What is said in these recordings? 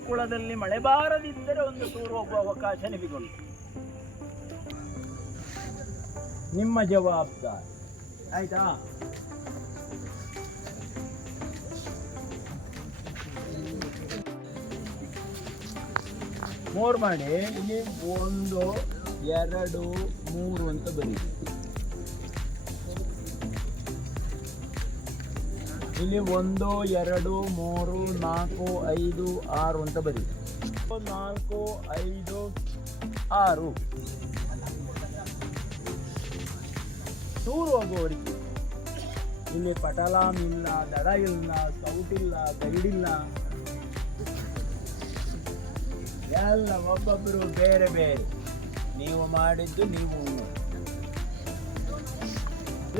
ಪರ್ಕುಳದಲ್ಲಿ ಮಳೆ ಬಾರದಿದ್ದರೆ ಒಂದು ಟೂರ್ ಹೋಗುವ ಅವಕಾಶ ನಿಮಗುಂಟು. ನಿಮ್ಮ ಜವಾಬ್ದಾರಿ ಆಯ್ತಾ? ಮೂರು ಮಾಡಿ ಇಲ್ಲಿ 1 2 3 ಅಂತ ಬರೀರಿ. ಇಲ್ಲಿ 1 2 3 4 5 6 ಅಂತ ಬರೀರಿ. 4 5 6 ಟೂರ್ ಹೋಗುವವರಿಗೆ ಇಲ್ಲಿ ಪಟಲಾಮ್ ಇಲ್ಲ, ದಡ ಇಲ್ಲ, ಸ್ಕೌಟ್ ಇಲ್ಲ, ಗೈಡ್ ಇಲ್ಲ, ಎಲ್ಲ ಒಬ್ಬೊಬ್ಬರು ಬೇರೆ ಬೇರೆ. ನೀವು ಮಾಡಿದ್ದು ನೀವು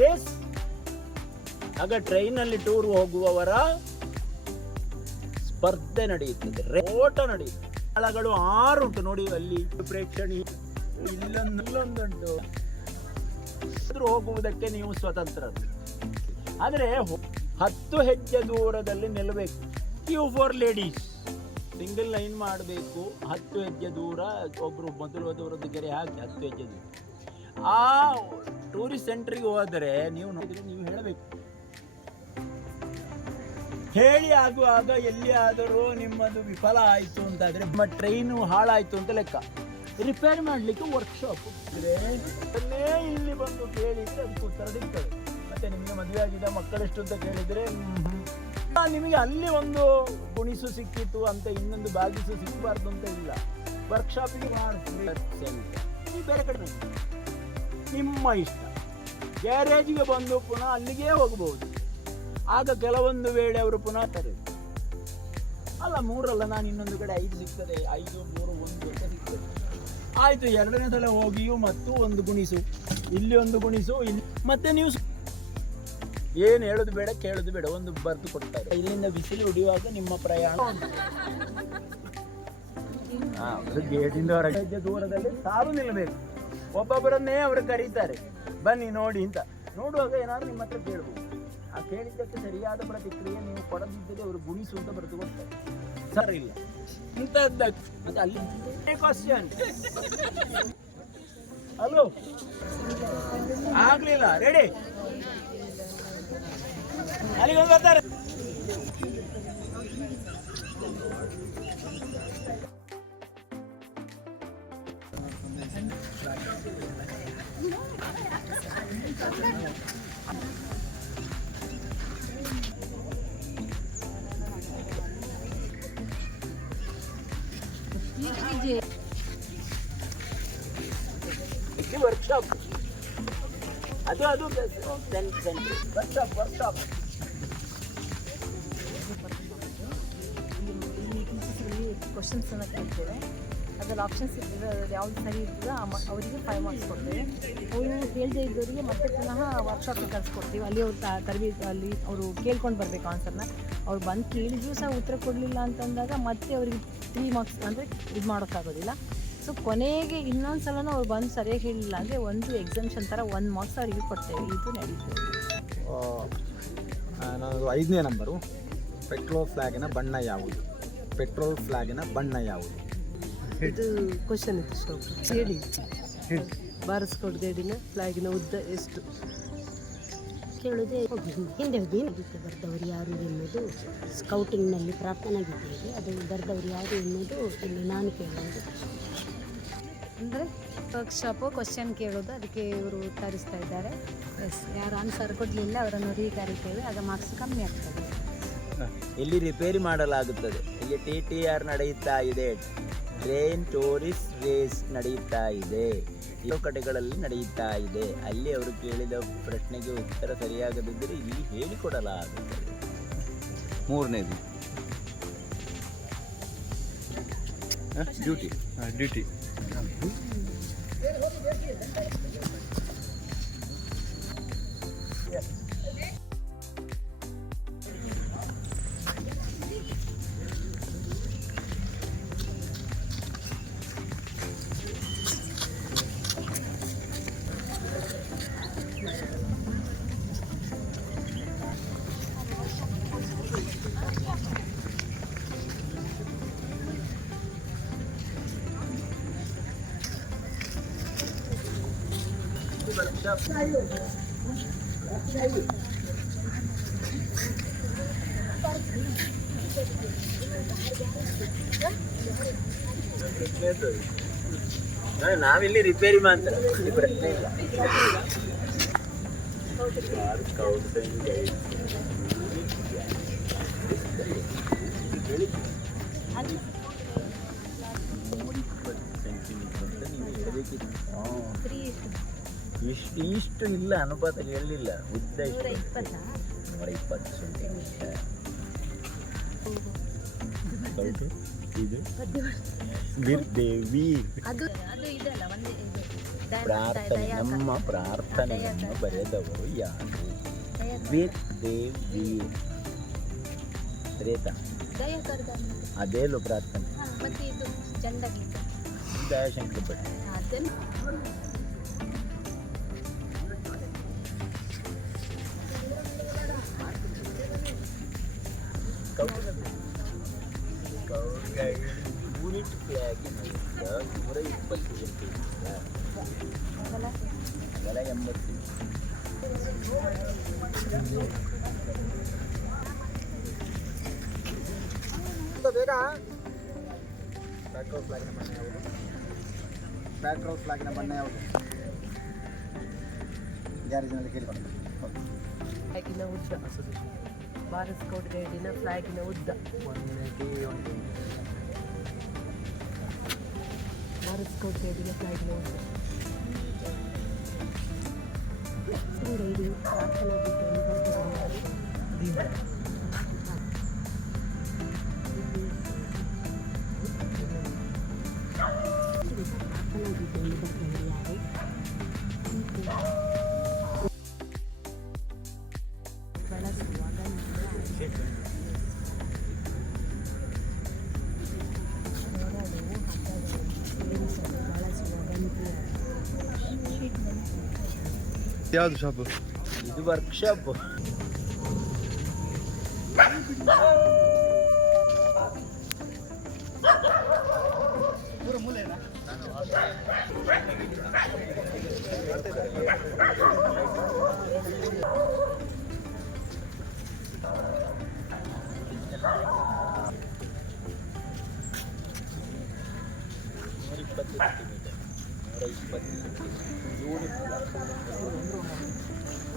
ರೇಸ್. ಆಗ ಟ್ರೈನಲ್ಲಿ ಟೂರ್ ಹೋಗುವವರ ಸ್ಪರ್ಧೆ ನಡೆಯುತ್ತದೆ, ಓಟ ನಡೆಯುತ್ತದೆ. ಸ್ಥಳಗಳು 6 ಉಂಟು ನೋಡಿ, ಅಲ್ಲಿ ಪ್ರೇಕ್ಷಣೀಯ ಇಲ್ಲೊಂದುಂಟು. ಹೋಗುವುದಕ್ಕೆ ನೀವು ಸ್ವತಂತ್ರರು. ಆದರೆ 10 ಹೆಜ್ಜೆ ದೂರದಲ್ಲಿ ನಿಲ್ಲಬೇಕು. Queue for ladies, single line ಮಾಡಬೇಕು. 10 ಹೆಜ್ಜೆ ದೂರ ಒಬ್ಬರು ಮೊದಲು ಹೋದವರದ್ದು ಗೆರೆ ಹಾಕಿ 10 ಹೆಜ್ಜೆ ದೂರ. ಆ ಟೂರಿಸ್ಟ್ ಸೆಂಟ್ರಿಗೆ ಹೋದರೆ ನೀವು ನೋಡಿದ್ರೆ ನೀವು ಹೇಳಬೇಕು. ಹೇಳಿ ಆಗುವಾಗ ಎಲ್ಲಿ ಆದರೂ ನಿಮ್ಮದು ವಿಫಲ ಆಯಿತು ಅಂತಾದರೆ, ನಿಮ್ಮ ಟ್ರೈನು ಹಾಳಾಯಿತು ಅಂತ ಲೆಕ್ಕ. ರಿಪೇರ್ ಮಾಡಲಿಕ್ಕೆ ವರ್ಕ್ಶಾಪ್ ಇದ್ರೆ ಇಲ್ಲಿ ಬಂದು ಕೇಳಿದರೆ ಅದಕ್ಕೆ ಉತ್ತರ ಸಿಗ್ತದೆ. ಮತ್ತೆ ನಿಮಗೆ ಮದುವೆ ಆಗಿದೆ, ಮಕ್ಕಳೆಷ್ಟು ಅಂತ ಕೇಳಿದರೆ ನಿಮಗೆ ಅಲ್ಲಿ ಒಂದು ಗುಣಿಸು ಸಿಕ್ಕಿತು ಅಂತ ಇನ್ನೊಂದು ಬಾಗಿಸು ಸಿಕ್ಕಬಾರ್ದು ಅಂತ ಇಲ್ಲ. ವರ್ಕ್ಶಾಪಿಗೆ ಮಾಡ್ತೀವಿ, ಬೇರೆ ಕಡೆ ನಿಮ್ಮ ಇಷ್ಟ. ಗ್ಯಾರೇಜಿಗೆ ಬಂದು ಪುನಃ ಅಲ್ಲಿಗೆ ಹೋಗ್ಬೋದು. ಆಗ ಕೆಲವೊಂದು ವೇಳೆ ಅವರು ಪುನಃ ತರೆ ಅಲ್ಲ 3 ಅಲ್ಲ, ನಾನು ಇನ್ನೊಂದು ಕಡೆ 5 ಸಿಗ್ತದೆ, 5 3 1 ಅಂತ ಸಿಗ್ತದೆ. ಆಯಿತು, 2ನೇ ಸಲ ಹೋಗಿಯೂ ಮತ್ತು ಒಂದು ಗುಣಿಸು, ಇಲ್ಲಿ ಒಂದು ಗುಣಿಸು, ಇಲ್ಲಿ ಮತ್ತೆ ನೀವು ಏನು ಹೇಳೋದು ಬೇಡ, ಕೇಳೋದು ಬೇಡ, ಒಂದು ಬರೆದು ಕೊಡ್ತಾರೆ. ಇಲ್ಲಿಂದ ಬಿಸಿಲು ಹೊಡೆಯುವಾಗ ನಿಮ್ಮ ಪ್ರಯಾಣ ಗೇಟಿಂದ ಹೊರಗೆ ದೂರದಲ್ಲಿ ಸಾಲು ನಿಲ್ಲಬೇಕು. ಒಬ್ಬೊಬ್ಬರನ್ನೇ ಅವರು ಕರೀತಾರೆ, ಬನ್ನಿ ನೋಡಿ ಅಂತ. ನೋಡುವಾಗ ಏನಾದ್ರು ನಿಮ್ಮ ಹತ್ರ ಕೇಳ್ಬೋದು. ಆ ಕೇಳಿದ್ದಕ್ಕೆ ಸರಿಯಾದ ಪ್ರತಿಕ್ರಿಯೆ ನೀವು ಕೊಡದಿದ್ದರೆ ಅವರು ಗುಣಿಸು ಅಂತ ಬರೆದು ಕೊಡ್ತಾರೆ. ಸರಿ ಇಲ್ಲ ಇಂಥದ್ದಕ್ಕೆ ಮತ್ತೆ ಅಲ್ಲಿ ಕ್ವಶನ್ ಹಲೋ ಆಗ್ಲಿಲ್ಲ, ರೆಡಿ ಅಲ್ಲಿಗೆ ಬರ್ತಾರೆ. ವರ್ಕ್ಶಾಪ್ ಅದು ವರ್ಕ್ಶಾಪ್ ಕ್ವಶನ್ಸ್ ಅನ್ನು ಕೇಳ್ತೇವೆ. ಅದ್ರಲ್ಲಿ ಆಪ್ಷನ್ಸ್ ಇರ್ತದೆ, ಅದ್ರಲ್ಲಿ ಯಾವ್ದು ಸರಿ ಇರ್ತದೆ ಅವರಿಗೆ 5 ಮಾರ್ಕ್ಸ್ ಕೊಡ್ತೇವೆ. ಅವರು ಹೇಳದೇ ಇದ್ದವರಿಗೆ ಮತ್ತೆ ಪುನಃ ವರ್ಕ್ಶಾಪಿಗೆ ಕಳಿಸ್ಕೊಡ್ತೀವಿ. ಅಲ್ಲಿ ಅವ್ರು ತರಬೇತಿ, ಅಲ್ಲಿ ಅವರು ಕೇಳ್ಕೊಂಡು ಬರಬೇಕು ಆನ್ಸರ್ನ. ಅವ್ರು ಬಂದು ಕೇಳಿದ್ರು ಸಹ ಉತ್ತರ ಕೊಡಲಿಲ್ಲ ಅಂತಂದಾಗ ಮತ್ತೆ ಅವರಿಗೆ 3 ಮಾರ್ಕ್ಸ್ ಅಂದರೆ ಇದು ಮಾಡೋಕ್ಕಾಗೋದಿಲ್ಲ. ಸೊ ಕೊನೆಗೆ ಇನ್ನೊಂದು ಸಲನೂ ಅವ್ರು ಬಂದು ಸರಿಯಾಗಿ ಹೇಳಿಲ್ಲ ಅಂದರೆ ಒಂದು ಎಕ್ಸಾಮ್ಷನ್ ಥರ 1 ಮಾರ್ಕ್ಸ್ ಅವರಿಗೆ ಕೊಡ್ತೇವೆ. ಇದು ನಡೀತದೆ. ನಾನು 5ನೇ ನಂಬರು, ಪೆಟ್ರೋಲ್ ಫ್ಲಾಗಿನ ಬಣ್ಣ ಯಾವುದು? ಪೆಟ್ರೋಲ್ ಫ್ಲಾಗಿನ ಬಣ್ಣ ಯಾವುದು? ಇದು ಕ್ವಶನ್ ಇತ್ತು ಸ್ವಲ್ಪ ಹೇಳಿ. ಭಾರತ್ ಸ್ಕೌಟ್ ಗೈಡಿನ ಫ್ಲಾಗಿನ ಉದ್ದ ಎಷ್ಟು? ಕೇಳೋದೇ ಹಿಂದೆ ಗೀತೆ ಬರೆದವರು ಯಾರು ಎನ್ನುವುದು ಸ್ಕೌಟಿಂಗ್ನಲ್ಲಿ ಪ್ರಾರ್ಥನಾ ಗೀತೆ ಇದೆ. ಅದು ಬರೆದವರು ಯಾರು ಎನ್ನುವುದು ಇಲ್ಲಿ ನಾನು ಕೇಳೋದು. ಅಂದರೆ ವರ್ಕ್ಶಾಪು ಕ್ವಶನ್ ಕೇಳೋದು, ಅದಕ್ಕೆ ಇವರು ಉತ್ತರಿಸ್ತಾ ಇದ್ದಾರೆ. ಎಸ್, ಯಾರು ಆನ್ಸರ್ ಕೊಡಲಿಲ್ಲ ಅವರನ್ನು ಕರೀತೇವೆ, ಆಗ ಮಾರ್ಕ್ಸ್ ಕಮ್ಮಿ ಆಗ್ತದೆ. ಇಲ್ಲಿ ರಿಪೇರಿ ಮಾಡಲಾಗುತ್ತದೆ. ಇಲ್ಲಿ TTR ನಡೆಯುತ್ತಾ ಇದೆ, ಟ್ರೈನ್ ಟೂರಿಸ್ಟ್ ರೇಸ್ ನಡೆಯುತ್ತಾ ಇದೆ, ಕಡೆಗಳಲ್ಲಿ ನಡೆಯುತ್ತಾ ಇದೆ. ಅಲ್ಲಿ ಅವರು ಕೇಳಿದ ಪ್ರಶ್ನೆಗೆ ಉತ್ತರ ಸರಿಯಾಗದಿದ್ದರೆ ಇಲ್ಲಿ ಹೇಳಿಕೊಡಲಾಗುತ್ತದೆ. 3ನೇದು ಡ್ಯೂಟಿ. ವರ್ಕ್ಶಾಪ್. ನಾವಿಲ್ಲಿ ರಿಪೇರಿ ಮಾಡ್ತಾರೆ, ಪ್ರಶ್ನೆ ಇಲ್ಲ. ಇಷ್ಟು ಇಲ್ಲ, ಅನುಪಾತ ಹೇಳಲಿಲ್ಲ. ಉದ್ದ 120 ಸೆಂಟಿಮೀಟರ್. ಇದು ನಿರ್ದೇವಿ ಪ್ರಾರ್ಥನೆ, ನಮ್ಮ ಪ್ರಾರ್ಥನೆಯನ್ನು ಬರೆದವರು ಯಾರು? ದೇವಿ ತ್ರೇತಾ, ಅದೇಲು ಪ್ರಾರ್ಥನೆ. ದಯಾಶಂಕರ ಭಟ್. ಯೂನಿಟ್ ಫ್ಲಾಗಿನಿಂದ 120 ಸೆಂಟಿಮೀಟರ್, ಅಗಲ 80. ಬೇಗ ಪೆಟ್ರೋಲ್ ಫ್ಲಾಗಿನ ಬಣ್ಣ ಯಾವುದು? ಪೆಟ್ರೋಲ್ ಫ್ಲಾಗಿನ ಬಣ್ಣ ಯಾವುದು? ಗ್ಯಾರೇಜಿನಲ್ಲಿ ಕೇಳಿಕೊಂಡು. ಫ್ಲಾಗಿನ ಉದ್ದ, ಭಾರತ್ ಸ್ಕೌಟ್ ಗೈಡಿನ ಫ್ಲಾಗಿನ ಉದ್ದ 180. ಭಾರತ್ ಸ್ಕೌಟ್ ಗೈಡಿನ ಫ್ಲಾಗಿನ ಉದ್ದ ಯಾವುದು ಶಾಪು? ಇದು ವರ್ಕ್ಶಾಪ್.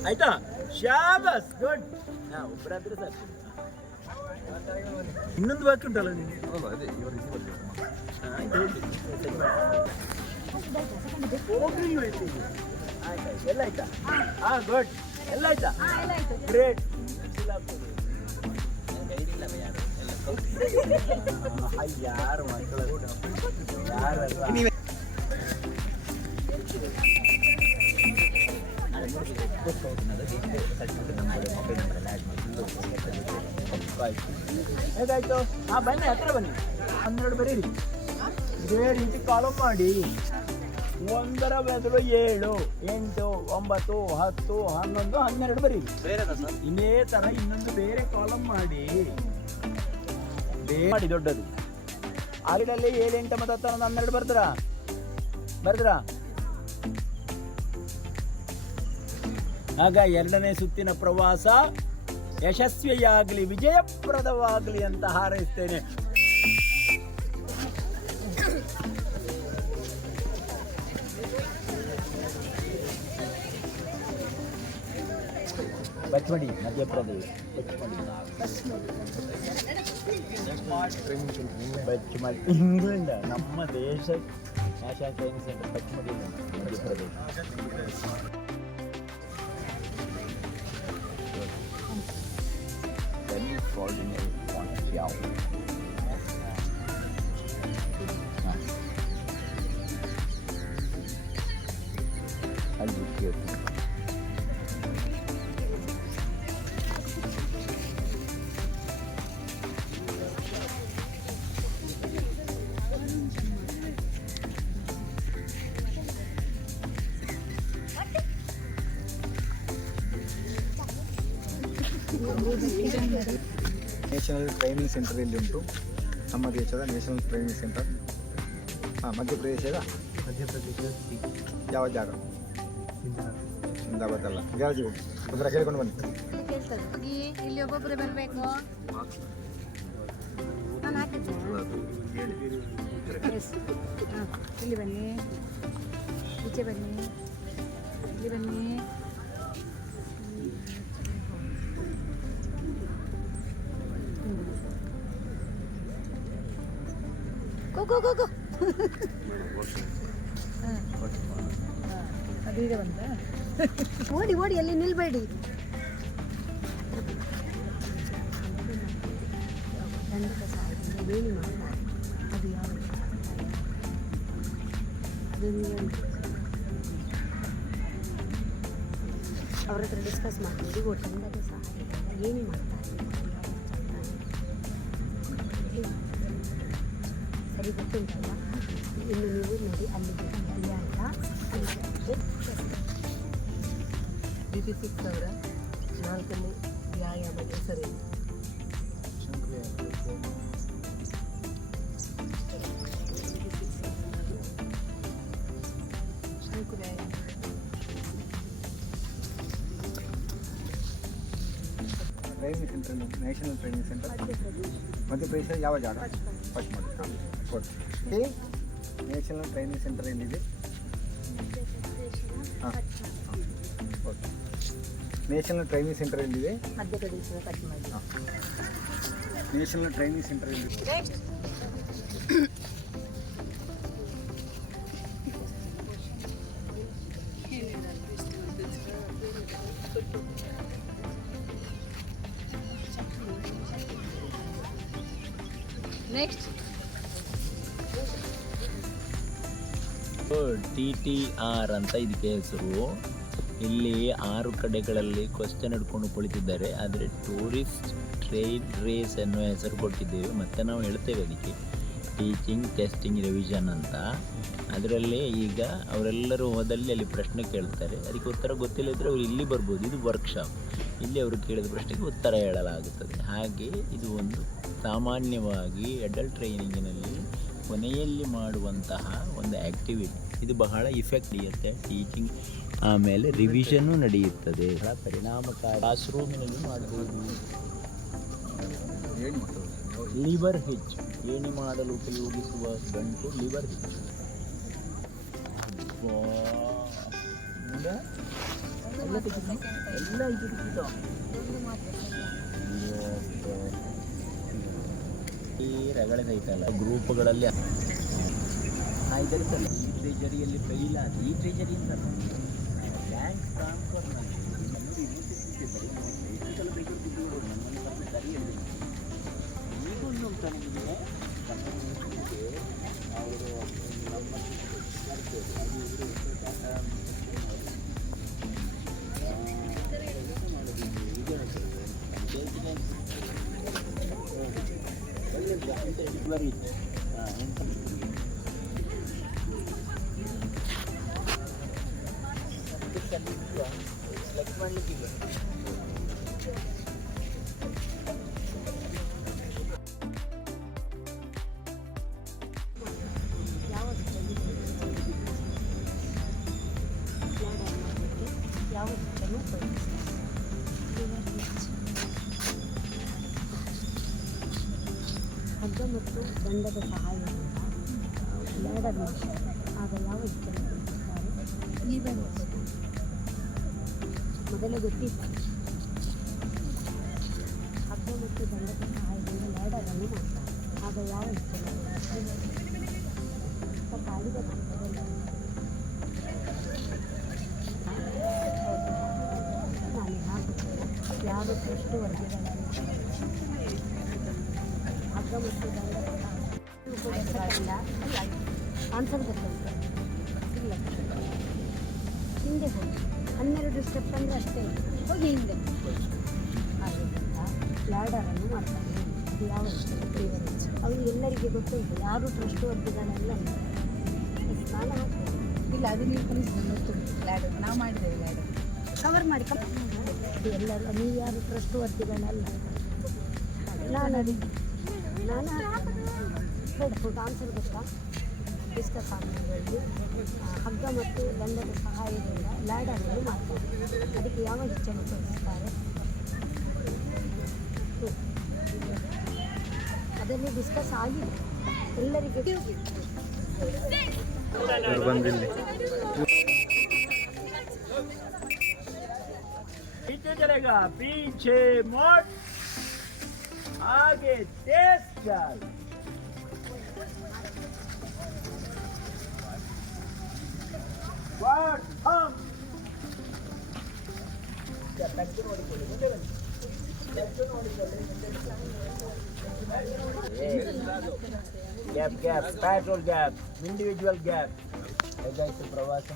ಆಯ್ತಾ? ಶಾಬಾಸ್, ಗುಡ್. ಒಬ್ಬರಾದ್ರೆ ಸಾಕು. ಇನ್ನೊಂದು ಬಾಕಿ ಉಂಟಲ್ಲ ನೀನು? ಎಲ್ಲ ಆಯ್ತಾ? ಹಾಂ, ಗುಡ್. ಎಲ್ಲ ಆಯ್ತಾ? ಗ್ರೇಟ್. ಯಾರು ಮಕ್ಕಳು ಯಾರು? ಹೇಗಾಯ್ತು? ಬನ್ನಿ, ಹತ್ರ ಬನ್ನಿ. 12 ಬರೀರಿ. ಇದೇ ರೀತಿ ಕಾಲಮ್ ಮಾಡಿ. 1ರ ಬದಲು 7, 8, 9, 10, 11, 12 ಬರೀರಿ. ಇದೇ ತರ ಇನ್ನೊಂದು ಬೇರೆ ಕಾಲಮ್ ಮಾಡಿ ಮಾಡಿ ದೊಡ್ಡದು. ಆರಿಡಲ್ಲಿ 7, 8, 9, 10, 11, 12 ಬರ್ದ್ರಾ? ಆಗ 2ನೇ ಸುತ್ತಿನ ಪ್ರವಾಸ ಯಶಸ್ವಿಯಾಗಲಿ, ವಿಜಯಪ್ರದವಾಗಲಿ ಅಂತ ಹಾರೈಸ್ತೇನೆ. ಪಚ್ಮಡಿ, ಮಧ್ಯಪ್ರದೇಶ. ಪಚ್ಮಡಿ ಇಂಗ್ಲೆಂಡ್, ನಮ್ಮ ದೇಶ national training centre Pachmarhi, Madhya Pradesh. Ordinary point of view. I'll be careful. National training centre ಇಲ್ಲಿ ಉಂಟು, ನಮ್ಮ ದೇಶದ ನ್ಯಾಷನಲ್ ಟ್ರೈನಿಂಗ್ ಸೆಂಟರ್. ಮಧ್ಯಪ್ರದೇಶದ ಯಾವ ಜಾಗ? ನಿಮ್ದು ಆಗೋದಲ್ಲ ಜಾರ್ಜು ಉತ್ತರ ಕೇಳ್ಕೊಂಡು ಬನ್ನಿ. ಕೇಳ್ತಾರೆ ಇಲ್ಲಿ ಒಬ್ಬೊಬ್ಬರೇ ಬರಬೇಕು. ನಾನು ಹಾಕಿದ್ದೆ. ಇಲ್ಲಿ ಬನ್ನಿ, ಈಚೆ ಬನ್ನಿ, ಇಲ್ಲಿ ಬನ್ನಿ. ಗೋ ಅದು ಈಗ ಬಂತ. ಓಡಿ ಓಡಿ ಅಲ್ಲಿ ನಿಲ್ಬೇಡಿ. ದಂಡಕ ಸಹಾಯದಿಂದ ಏನು ಮಾಡ್ತಾರೆ ಅದು ಯಾವುದು ಅದು ನೀವು ಅವ್ರ ಹತ್ರ ಡಿಸ್ಕಸ್ ಮಾಡ್ತೀವಿ. ದಂಡಕ ಸಹಾಯದಿಂದ ಏನು ಮಾಡ್ತಾರೆ ಸರಿ ಗೊತ್ತುಂಟಲ್ಲ. ಇನ್ನು ನೀವು ನೋಡಿ ಅಲ್ಲಿಗೆ ಅಲ್ಲಿ ಆಯಿತಾ. 86 ಅವರ 4ನೇ ವ್ಯಾಯಾಮದ ಹೆಸರು ಶಂಕು ವ್ಯಾಯಾಮ. Training centre, national training centre Madhya Pradesh. ಯಾವ ಜಾಗ? ಪಚ್ಮಡಿ. ಓಕೆ. ನ್ಯಾಷನಲ್ ಟ್ರೈನಿಂಗ್ ಸೆಂಟರ್ ಎಲ್ಲಿದೆ? ಹಾಂ ಓಕೆ. ನ್ಯಾಷನಲ್ ಟ್ರೈನಿಂಗ್ ಸೆಂಟರ್ ಎಲ್ಲಿದೆ? ಮಧ್ಯಪ್ರದೇಶದ ಪಚ್ಮಡಿ. ಹಾಂ. ನ್ಯಾಷನಲ್ ಟ್ರೈನಿಂಗ್ ಸೆಂಟರ್ ಎಲ್ಲಿದೆ? ನೆಕ್ಸ್ಟ್ TTR ಅಂತ ಇದಕ್ಕೆ ಹೆಸರು. ಇಲ್ಲಿ 6 ಕಡೆಗಳಲ್ಲಿ ಕ್ವಶನ್ ಹಿಡ್ಕೊಂಡು ಕುಳಿತಿದ್ದಾರೆ. ಆದರೆ ಟೂರಿಸ್ಟ್ ಟ್ರೈನ್ ರೇಸ್ ಅನ್ನೋ ಹೆಸರು ಕೊಟ್ಟಿದ್ದೇವೆ. ಮತ್ತು ನಾವು ಹೇಳ್ತೇವೆ ಅದಕ್ಕೆ ಟೀಚಿಂಗ್ ಟೆಸ್ಟಿಂಗ್ ರಿವಿಷನ್ ಅಂತ. ಅದರಲ್ಲಿ ಈಗ ಅವರೆಲ್ಲರೂ ಹೋದಲ್ಲಿ ಅಲ್ಲಿ ಪ್ರಶ್ನೆ ಕೇಳ್ತಾರೆ. ಅದಕ್ಕೆ ಉತ್ತರ ಗೊತ್ತಿಲ್ಲದಿದ್ದರೆ ಅವರು ಇಲ್ಲಿ ಬರ್ಬೋದು. ಇದು ವರ್ಕ್ಶಾಪ್. ಇಲ್ಲಿ ಅವರು ಕೇಳಿದ ಪ್ರಶ್ನೆಗೆ ಉತ್ತರ ಹೇಳಲಾಗುತ್ತದೆ. ಹಾಗೆ ಇದು ಒಂದು ಸಾಮಾನ್ಯವಾಗಿ ಅಡಲ್ಟ್ ಟ್ರೈನಿಂಗಿನಲ್ಲಿ ಕೊನೆಯಲ್ಲಿ ಮಾಡುವಂತಹ ಒಂದು ಆ್ಯಕ್ಟಿವಿಟಿ. ಇದು ಬಹಳ ಇಫೆಕ್ಟ್ ಇರುತ್ತೆ ಟೀಚಿಂಗ್. ಆಮೇಲೆ ರಿವಿಷನ್ನು ನಡೆಯುತ್ತದೆ. ಬಹಳ ಪರಿಣಾಮಕಾರಿ. ಕ್ಲಾಸ್ ರೂಮಿನಲ್ಲಿ ಮಾಡಬಹುದು. ಲಿವರ್ ಹಿಚ್, ಏಣಿ ಮಾಡಲು ಉಪಯೋಗಿಸುವ ಗಂಟು ಲಿವರ್ ಹಿಚ್. ಎಲ್ಲ ಇದು ಈ ರಗಳೆ ಸಹಿತಲ್ಲ ಗ್ರೂಪ್ಗಳಲ್ಲಿ ಇದರಿಸಲ್ಲ. ಈ ಟ್ರೆಜರಿಯಲ್ಲಿ ಫೈಲ್ ಆದ ಈ ಟ್ರೆಜರಿಯಿಂದ ಬ್ಯಾಂಕ್ ಟ್ರಾನ್ಸ್ಫರ್ನಲ್ಲಿ ಈಗೊಂದು ಉಂಟ ನಿಮಗೆ ಅವರು ನಮ್ಮ ಮಾಡ್ತೇವೆ. ಅದು ಸೆಲೆಕ್ಟ್ ಮಾಡಲಿಕ್ಕಿಲ್ಲ. ಹಗ್ಗ ಮತ್ತು ದಂಡದ ಸಹಾಯದಿಂದ ಲ್ಯಾಡರ್ ಮಾಡ್ತಾರೆ. ಆಗ ಯಾವ ಮೊದಲೇ ಗೊತ್ತಿತ್ತು. ಹಗ್ಗ ಮತ್ತು ದಂಡದ ಸಹಾಯದಿಂದ ಲ್ಯಾಡರನ್ನು ಮಾಡ್ತಾರೆ. ಆಗ ಯಾವ ಕಾಡಿದ ಹಂತದಲ್ಲಿ ನಾನು ಹಾಕುತ್ತೇನೆ. ಯಾವ ಎಷ್ಟು ವರ್ಗಗಳಲ್ಲಿ ಹಗ್ಗ ಮತ್ತು ದಂಡದ ಆನ್ಸರ್ ಗೊತ್ತಿಲ್ಲ. ಇಲ್ಲ, ಹಿಂದೆ ಹೋಗಿ 12 ಸ್ಟೆಪ್ ಅಂದರೆ ಅಷ್ಟೇ ಹೋಗಿ ಹಿಂದೆ. ಆದ್ದರಿಂದ ಲ್ಯಾಡರನ್ನು ಮಾಡ್ತಾರೆ. ಅದು ಯಾವ ಅವರು ಎಲ್ಲರಿಗೆ ಗೊತ್ತುಂಟು. ಯಾರು ಟ್ರಸ್ಟ್ ವರ್ಗಗಳೆಲ್ಲ ಸ್ನಾನ ಹಾಕ್ತಾರೆ. ಇಲ್ಲ, ಅದು ನೀವು ಕಲಿಸಿದ ಗೊತ್ತುಂಟು. ಲ್ಯಾಡರ್ ನಾವು ಮಾಡಿದ್ದೇವೆ. ಲ್ಯಾಡರ್ ಕವರ್ ಮಾಡಿ ಅದು ಎಲ್ಲರೂ. ನೀವು ಯಾರು ಟ್ರಸ್ಟ್ ವರ್ಗಗಳಲ್ಲ. ನಾನು ಬೇಡ ಆನ್ಸರ್ ಗೊತ್ತಾ? ಡಿಸ್ಕಸ್ ಆಗುವುದರಲ್ಲಿ ಹಗ್ಗ ಮತ್ತು ದಂಡದ ಸಹಾಯದಿಂದ ಲ್ಯಾಡರನ್ನು ಮಾಡ್ತಾರೆ. ಅದಕ್ಕೆ ಯಾವ ಹೆಚ್ಚನ್ನು ತೋರಿಸ್ತಾರೆ? ಅದರಲ್ಲಿ ಡಿಸ್ಕಸ್ ಆಗಿದೆ ಎಲ್ಲರಿಗೆ. पीछे चलेगा, पीछे मोड़, आगे तेज चाल. One, hum. Gap, gap, petrol gap, individual gap. ಹೇಗಾಯ್ತು ಪ್ರವಾಸ?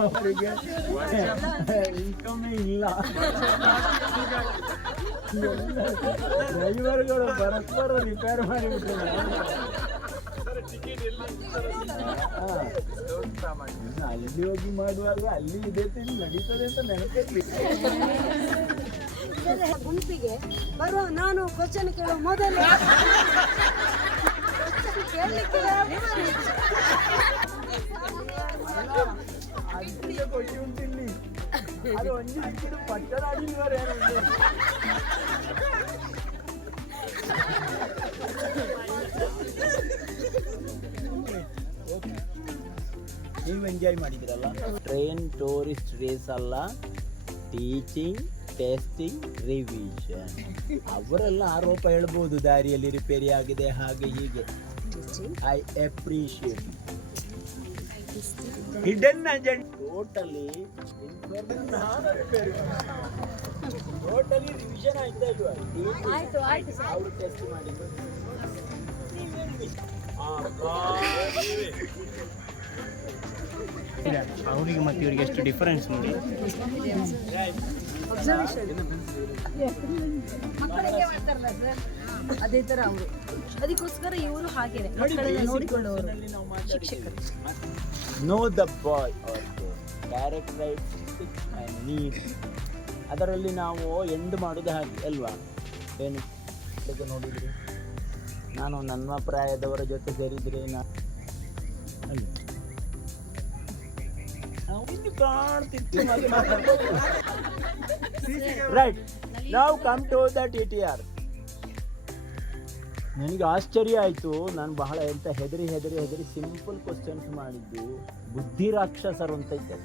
ಅವರಿಗೆ ಇನ್ಕಮೇ ಇಲ್ಲ. ಡ್ರೈವರ್ಗಳು ಪರಸ್ಪರ ರಿಪೇರ್ ಮಾಡಿಬಿಟ್ರು. ಅಲ್ಲಿ ಹೋಗಿ ಮಾಡುವಾಗ ಅಲ್ಲಿ ಇದೇ ತಿಂದು ನಡೀತದೆ ಅಂತ ನೆನಪಿರ್ಲಿ. ಗುಂಪಿಗೆ ಬರುವ ನಾನು ಕ್ವಶನ್ ಕೇಳೋ ಮೊದಲು ಅಜ್ಜಿಗೆ ಕೊಟ್ಟು ಉಂಟಿಲ್ಲಿ ಅದು ಒಂಜಿ ಸಿಕ್ಕಿದ್ದು ಪಟ್ಟಣ ಅಡಿಲ್ವರೆ ನೀವು ಎಂಜಾಯ್ ಮಾಡಿದ್ರಲ್ಲ. ಟ್ರೈನ್ ಟೂರಿಸ್ಟ್ ರೇಸ್ ಅಲ್ಲ, ಟೀಚಿಂಗ್, ಟೆಸ್ಟಿಂಗ್, ರಿವಿಷನ್. ಅವರೆಲ್ಲ ಆರೋಪ ಹೇಳ್ಬೋದು ದಾರಿಯಲ್ಲಿ ರಿಪೇರಿ ಆಗಿದೆ ಹಾಗೆ ಹೀಗೆ. I appreciate hidden agenda. Totally revision ಆಯ್ತಾ ಇಲ್ವಾ? ಅವರು ಟೆಸ್ಟ್ ಮಾಡಿದ್ರು. ಅವರಿಗೆ ಮತ್ತು ಇವರಿಗೆ ಎಷ್ಟು ಡಿಫರೆನ್ಸ್ ನೋಡಿ. ಮಕ್ಕಳಿಗೆ ಮಾಡ್ತಾರಲ್ಲ ಸರ್, ಅದೇ ಥರ ಅವರು. ಅದಕ್ಕೋಸ್ಕರ ಇವರು ಹಾಗೇನೆ ಮಕ್ಕಳೆಲ್ಲ ನೋಡಿಕೊಳ್ಳುವವರು ಶಿಕ್ಷಕರು. Know the boy characterise and need. ಅದರಲ್ಲಿ ನಾವು ಎಂಡ್ ಮಾಡೋದು ಹಾಗೆ ಅಲ್ವಾ? ಏನು ಅದಕ್ಕೆ ನೋಡಿದ್ರಿ, ನಾನು ನನ್ನ ಪ್ರಾಯದವರ ಜೊತೆ ಸೇರಿದರೆ ಅಲ್ಲ ಇನ್ನು ಕಾಣ್ತಿತ್ತು. ರೈಟ್, ನಾವು ಕಮ್ ಟು ದ TTR. ನನಗೆ ಆಶ್ಚರ್ಯ ಆಯಿತು. ನಾನು ಬಹಳ ಹೆದರಿ ಸಿಂಪಲ್ ಕ್ವಶನ್ಸ್ ಮಾಡಿದ್ದು. ಬುದ್ಧಿ ರಾಕ್ಷಸರು ಅಂತ ಇದ್ದಾರೆ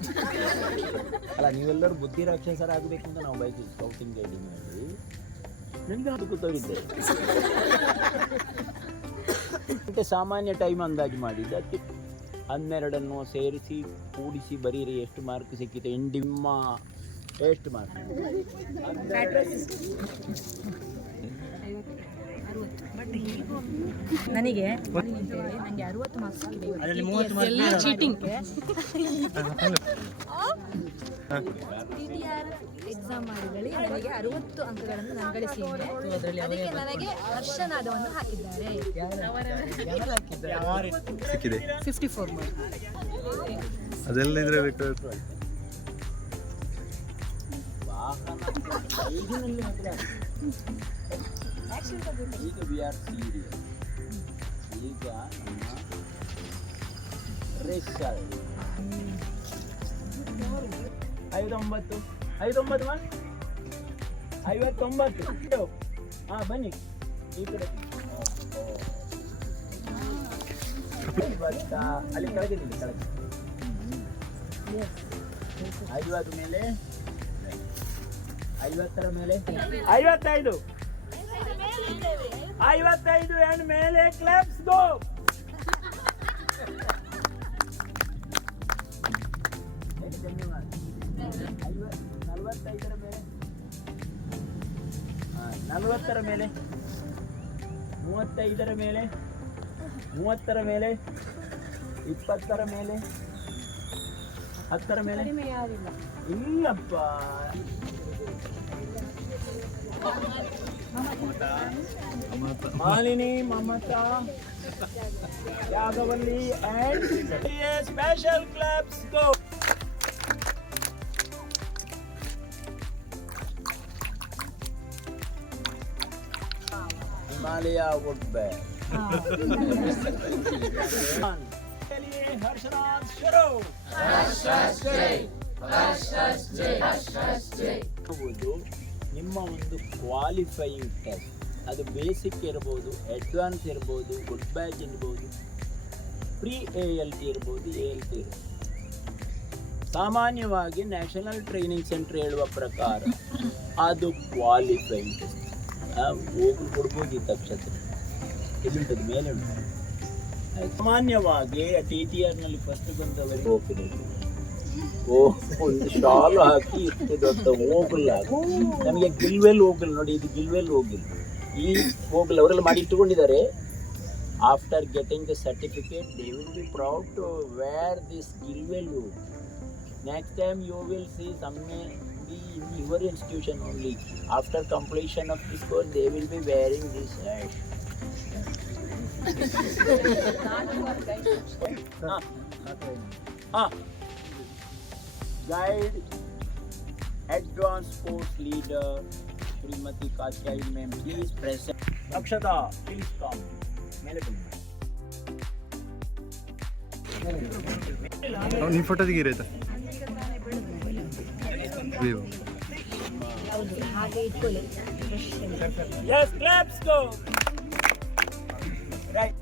ಅಲ್ಲ, ನೀವೆಲ್ಲರೂ ಬುದ್ಧಿ ರಾಕ್ಷಸರಾಗಬೇಕು ಅಂತ ನಾವು ಬಯಸಿದ್ವಿ ಸ್ಕೌಟಿಂಗ್ ಗೈಡಿಂಗ್ ಮಾಡಿ. ನನಗೆ ಅದು ಕೂತೋಗಿದ್ದೆ. ಸಾಮಾನ್ಯ ಟೈಮ್ ಅಂದಾಜು ಮಾಡಿದ್ದೆ. ಅದಕ್ಕೆ 12 ಸೇರಿಸಿ ಕೂಡಿಸಿ ಬರೀರಿ ಎಷ್ಟು ಮಾರ್ಕ್ ಸಿಕ್ಕಿತು. ಎಂಡಿಮ್ಮ ಎಷ್ಟು ಮಾರ್ಕ್? ನನಗೆ 60 ಮಾರ್ಕ್ಸ್ ಚೀಟಿಂಗ್. TTR ಎಕ್ಸಾಮ್ ಮಾಡಿದಲ್ಲಿ ನನಗೆ 60 ಅಂಕಗಳನ್ನು ನಾನು ಗಳಿಸಿದ್ದೆ. ಅದಕ್ಕೆ ನನಗೆ ಹರ್ಷನಾದವನ್ನು ಹಾಕಿದ್ದಾರೆ. 54 ಮಾರ್ಕ್ಸ್. ಅದೆಲ್ಲ ಇದ್ರೆ ಬೇಕು. ಈಗ ವಿ ಆರ್ ಸೀರಿಯಸ್. ಈಗ ನಮ್ಮ ರಿಸಲ್ಟ್ 59 59. ಹಾಂ ಬನ್ನಿ ಈ ಕಡೆ. ಅಲ್ಲಿ ಕೆಳಗೆ 50 ಮೇಲೆ 50ರ ಮೇಲೆ 55 and ಮೇಲೆ ಕ್ಲಾಪ್ಸ್ ಗೋ. 45ರ ಮೇಲೆ 40ರ ಮೇಲೆ 35ರ ಮೇಲೆ 30ರ ಮೇಲೆ 20ರ ಮೇಲೆ 10ರ ಮೇಲೆ ಇಲ್ಲಪ್ಪ. Malini, Mamata, Yagavalli and special claps go. Himalaya wood ಬೇರ್. ಹರ್ಷರಾಜ್ ಶರೋ ನಿಮ್ಮ ಒಂದು ಕ್ವಾಲಿಫೈಯಿಂಗ್ ಟೆಸ್ಟ್, ಅದು ಬೇಸಿಕ್ ಇರ್ಬೋದು, ಅಡ್ವಾನ್ಸ್ ಇರ್ಬೋದು, ಗುಡ್ ಬ್ಯಾಚ್ ಇರ್ಬೋದು, ಪ್ರೀ ALT ಇರ್ಬೋದು, ALT ಇರ್ಬೋದು. ಸಾಮಾನ್ಯವಾಗಿ ನ್ಯಾಷನಲ್ ಟ್ರೈನಿಂಗ್ ಸೆಂಟರ್ ಹೇಳುವ ಪ್ರಕಾರ ಅದು ಕ್ವಾಲಿಫೈಯಿಂಗ್ ಟೆಸ್ಟ್. ಹೋಗ್ಲು ಕೊಡ್ಬೋದು ಈ ತಕ್ಷಣ ಎಲ್ಲಿಂಟದು ಮೇಲೆ ಉಂಟು. ಸಾಮಾನ್ಯವಾಗಿ TTRನಲ್ಲಿ ಫಸ್ಟ್ ಬಂದವರಿಗೆ ಹೋಗ್ತಿದ್ರು. ಒಂದು ಶಾಲು ಹಾಕಿ ಇಷ್ಟು ದೊಡ್ಡ ಹೋಗಲ್ ಹಾಕಿ, ನಮಗೆ ಗಿಲ್ವೆಲ್ ಹೋಗಲ್ ನೋಡಿ, ಇದು ಗಿಲ್ವೆಲ್ ಹೋಗಿಲ್ಲ, ಈ ಹೋಗಲ್ ಅವರೆಲ್ಲ ಮಾಡಿ ಇಟ್ಟುಕೊಂಡಿದ್ದಾರೆ. After getting the certificate they will be proud to wear this Gilwell ಹೋಗ್. Next time you will see somewhere in your institution only. After completion of this course they will be wearing this hat. Guide advanced sports leader Srimati Katyai ma'am, please present. Akshata, please come. ಮೇಲೆ ನಿಮ್ಮ photo ತೆಗೀರಾಯ್ತಾ? ಹಾಗೆ ಇಟ್ಕೊಳ್ಳಿ. Yes, claps go. Right.